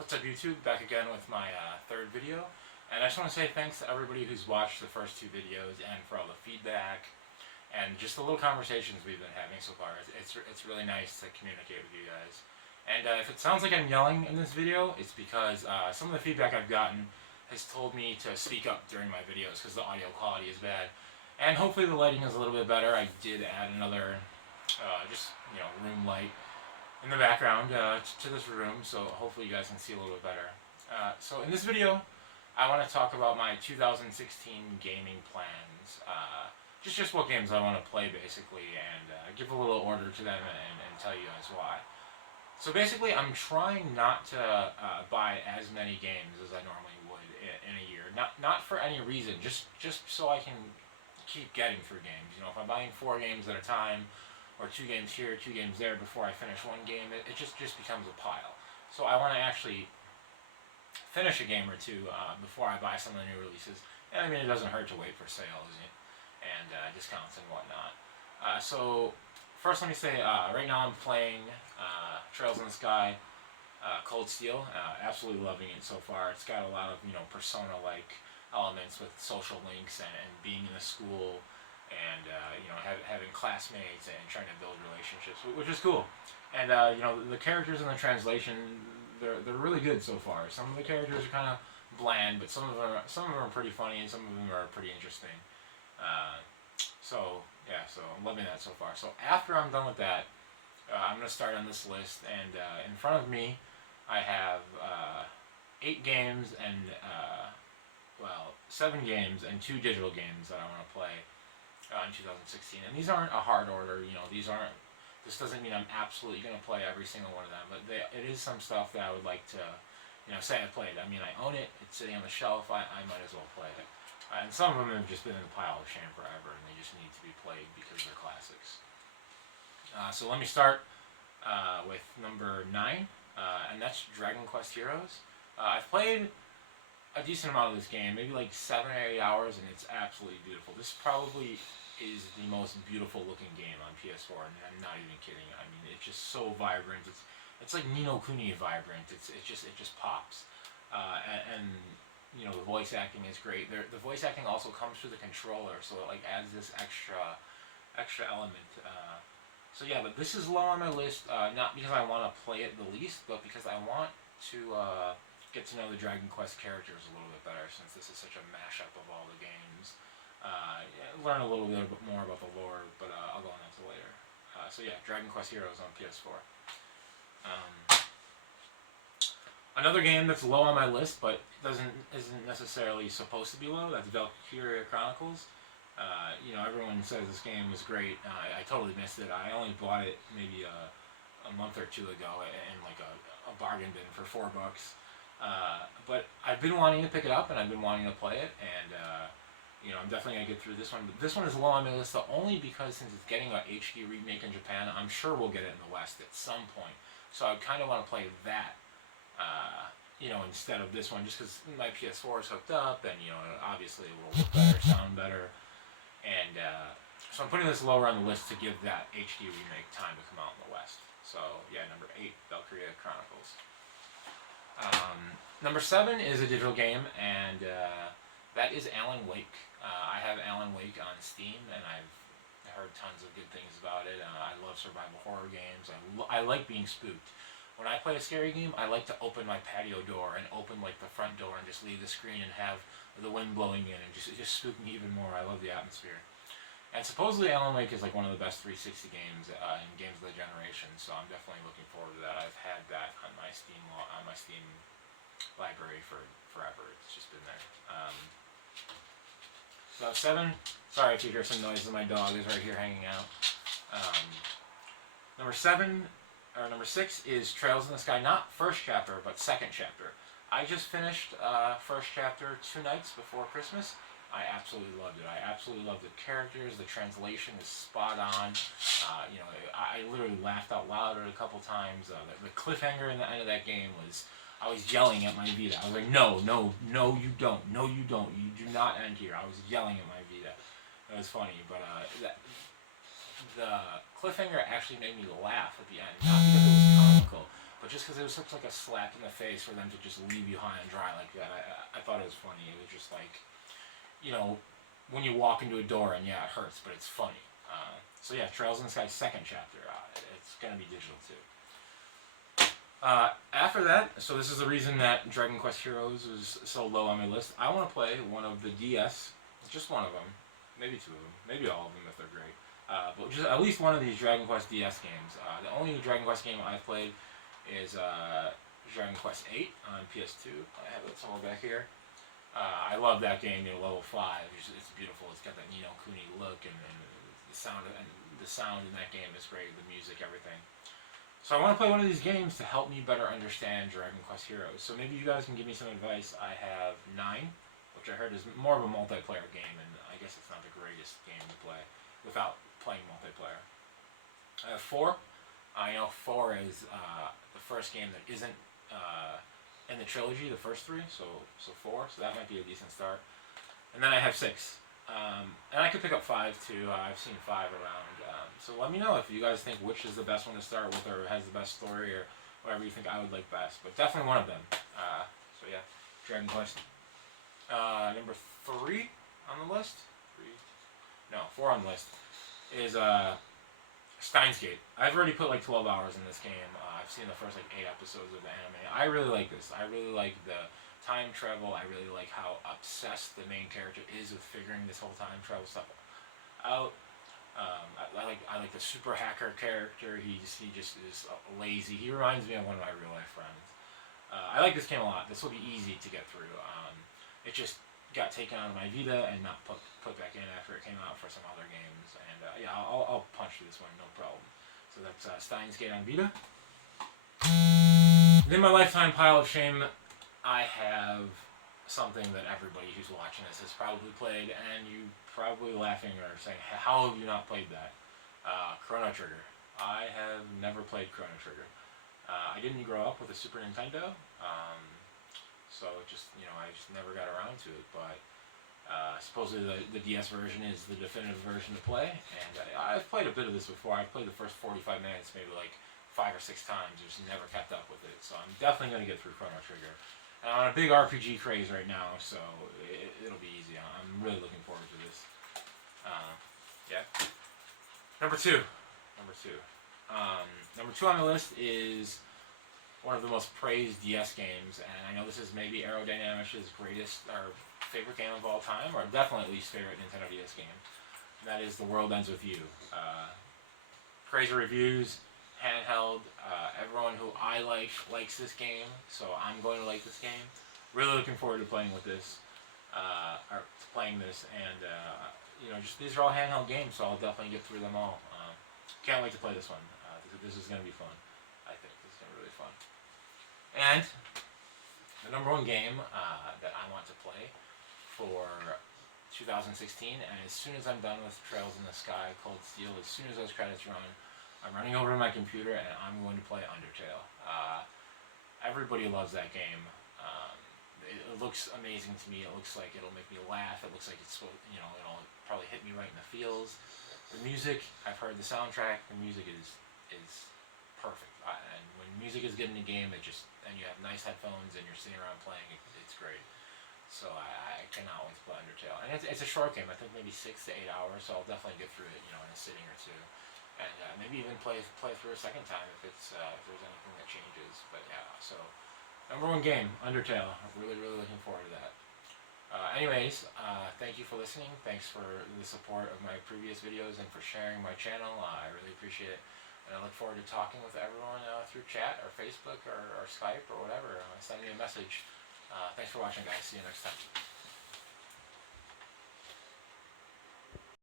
What's up YouTube? Back again with my third video. And I just want to say thanks to everybody who's watched the first two videos and for all the feedback and just the little conversations we've been having so far. It's really nice to communicate with you guys. And if it sounds like I'm yelling in this video, it's because some of the feedback I've gotten has told me to speak up during my videos because the audio quality is bad. And hopefully the lighting is a little bit better. I did add another room light in the background to this room, so hopefully you guys can see a little bit better. So in this video, I want to talk about my 2016 gaming plans. Just what games I want to play, basically, and give a little order to them and tell you guys why. So basically, I'm trying not to buy as many games as I normally would in a year. Not for any reason, just so I can keep getting through games. You know, if I'm buying 4 games at a time, or 2 games here, 2 games there before I finish one game, it just becomes a pile. So I want to actually finish a game or two before I buy some of the new releases. And I mean, it doesn't hurt to wait for sales and discounts and whatnot. So first let me say, right now I'm playing Trails in the Sky, Cold Steel. Absolutely loving it so far. It's got a lot of, Persona-like elements with social links and being in a school and having classmates and trying to build relationships, which is cool. And the characters in the translation, they're really good so far. Some of the characters are kind of bland, but some of them are pretty funny and some of them are pretty interesting. So I'm loving that so far. So after I'm done with that, I'm gonna start on this list, and in front of me, I have 8 games and 7 games and 2 digital games that I want to play in 2016, and these aren't a hard order. This doesn't mean I'm absolutely going to play every single one of them, but it is some stuff that I would like to, say I played. I mean, I own it, it's sitting on the shelf, I might as well play it. And some of them have just been in the pile of shame forever, and they just need to be played because they're classics. So let me start with number 9, and that's Dragon Quest Heroes. I've played a decent amount of this game, maybe like 7 or 8 hours, and it's absolutely beautiful. This probably is the most beautiful looking game on PS4, and I'm not even kidding. I mean, it's just so vibrant. It's like Ni no Kuni vibrant. It just pops. And the voice acting is great. The voice acting also comes through the controller, so it like adds this extra element. But this is low on my list, not because I want to play it the least, but because I want to get to know the Dragon Quest characters a little bit better, since this is such a mashup of all the games. Learn a little bit more about the lore, but I'll go on that later. Dragon Quest Heroes on PS4. Another game that's low on my list, but isn't necessarily supposed to be low, that's Valkyria Chronicles. Everyone says this game was great. I totally missed it. I only bought it maybe a month or 2 ago in like a bargain bin for $4. But I've been wanting to pick it up, and I've been wanting to play it, and I'm definitely gonna get through this one. But this one is low on my list only because since it's getting an HD remake in Japan, I'm sure we'll get it in the West at some point. So I kind of want to play that, instead of this one, just because my PS4 is hooked up, and obviously it will look better, sound better, and so I'm putting this lower on the list to give that HD remake time to come out in the West. So number 8, Valkyria Chronicles. Number 7 is a digital game, and that is Alan Wake. I have Alan Wake on Steam, and I've heard tons of good things about it. I love survival horror games. I like being spooked. When I play a scary game, I like to open my patio door and open like the front door and just leave the screen and have the wind blowing in and just spook me even more. I love the atmosphere. And supposedly Alan Wake is like one of the best 360 games in games of the generation, so I'm definitely looking forward to that. I've had that on my Steam library for forever. It's just been there. So 7. Sorry if you hear some noises. My dog is right here hanging out. Number 6 is Trails in the Sky. Not first chapter, but second chapter. I just finished first chapter 2 nights before Christmas. I absolutely loved it. I absolutely loved the characters. The translation is spot on. I literally laughed out loud a couple times. The cliffhanger in the end of that game was, I was yelling at my Vita. I was like, no, you don't. No, you don't. You do not end here. I was yelling at my Vita. It was funny, but the cliffhanger actually made me laugh at the end. Not because it was comical, but just because it was such like a slap in the face for them to just leave you high and dry like that, I thought it was funny. It was just like, you know, when you walk into a door and yeah, it hurts, but it's funny. So yeah, Trails in the Sky second chapter. It's gonna be digital too. After that, so this is the reason that Dragon Quest Heroes is so low on my list. I want to play one of the DS, just one of them, maybe two of them, maybe all of them if they're great. But just at least one of these Dragon Quest DS games. The only Dragon Quest game I've played is Dragon Quest 8 on PS2. I have it somewhere back here. I love that game, level 5. It's beautiful. It's got that Ni no Kuni look, and the sound in that game is great. The music, everything. So I want to play one of these games to help me better understand Dragon Quest Heroes. So maybe you guys can give me some advice. I have 9, which I heard is more of a multiplayer game, and I guess it's not the greatest game to play without playing multiplayer. I have 4. I know 4 is the first game that isn't in the trilogy, the first 3, so 4, so that might be a decent start. And then I have 6. And I could pick up 5 too. I've seen 5 around. So let me know if you guys think which is the best one to start with, or has the best story, or whatever you think I would like best. But definitely one of them. So yeah, Dragon Quest. Number 3 on the list. 4 on the list is Steins Gate. I've already put like 12 hours in this game. I've seen the first like 8 episodes of the anime. I really like this. I really like the time travel. I really like how obsessed the main character is with figuring this whole time travel stuff out. I like the super hacker character. He just is lazy. He reminds me of one of my real life friends. I like this game a lot. This will be easy to get through. It just got taken out of my Vita and not put back in after it came out for some other games. And yeah, I'll punch through this one, no problem. So that's Steins Gate on Vita. In my lifetime pile of shame, I have something that everybody who's watching this has probably played, and you probably laughing or saying, how have you not played that? Chrono Trigger. I have never played Chrono Trigger. I didn't grow up with a Super Nintendo, so I just never got around to it, but supposedly the DS version is the definitive version to play, and I've played a bit of this before. I've played the first 45 minutes maybe like 5 or 6 times, just never kept up with it, so I'm definitely going to get through Chrono Trigger. And I'm on a big RPG craze right now, so it'll be easy. I'm really looking forward to this. Yeah. Number 2. Number 2 on my list is one of the most praised DS games, and I know this is maybe Aerodynamics' greatest or favorite game of all time, or definitely least favorite Nintendo DS game. And that is The World Ends With You. Crazy reviews, handheld. Everyone who I likes this game, so I'm going to like this game. Really looking forward to playing with this, or playing this, and just these are all handheld games, so I'll definitely get through them all. Can't wait to play this one. This is going to be fun. I think this is going to be really fun. And the number 1 game that I want to play for 2016, and as soon as I'm done with Trails in the Sky, Cold Steel, as soon as those credits run, I'm running over to my computer and I'm going to play Undertale. Everybody loves that game. It looks amazing to me. It looks like it'll make me laugh. It looks like it'll probably hit me right in the feels. The music, I've heard the soundtrack. The music is perfect. And when music is good in a game, and you have nice headphones and you're sitting around playing, it's great. So I cannot wait to play Undertale. And it's a short game. I think maybe 6 to 8 hours. So I'll definitely get through it, in a sitting or two. And maybe even play through a second time if there's anything that changes. But yeah, so number 1 game, Undertale. I'm really looking forward to that. Anyways, thank you for listening. Thanks for the support of my previous videos and for sharing my channel. I really appreciate it. And I look forward to talking with everyone through chat or Facebook or Skype or whatever. Send me a message. Thanks for watching, guys. See you next time.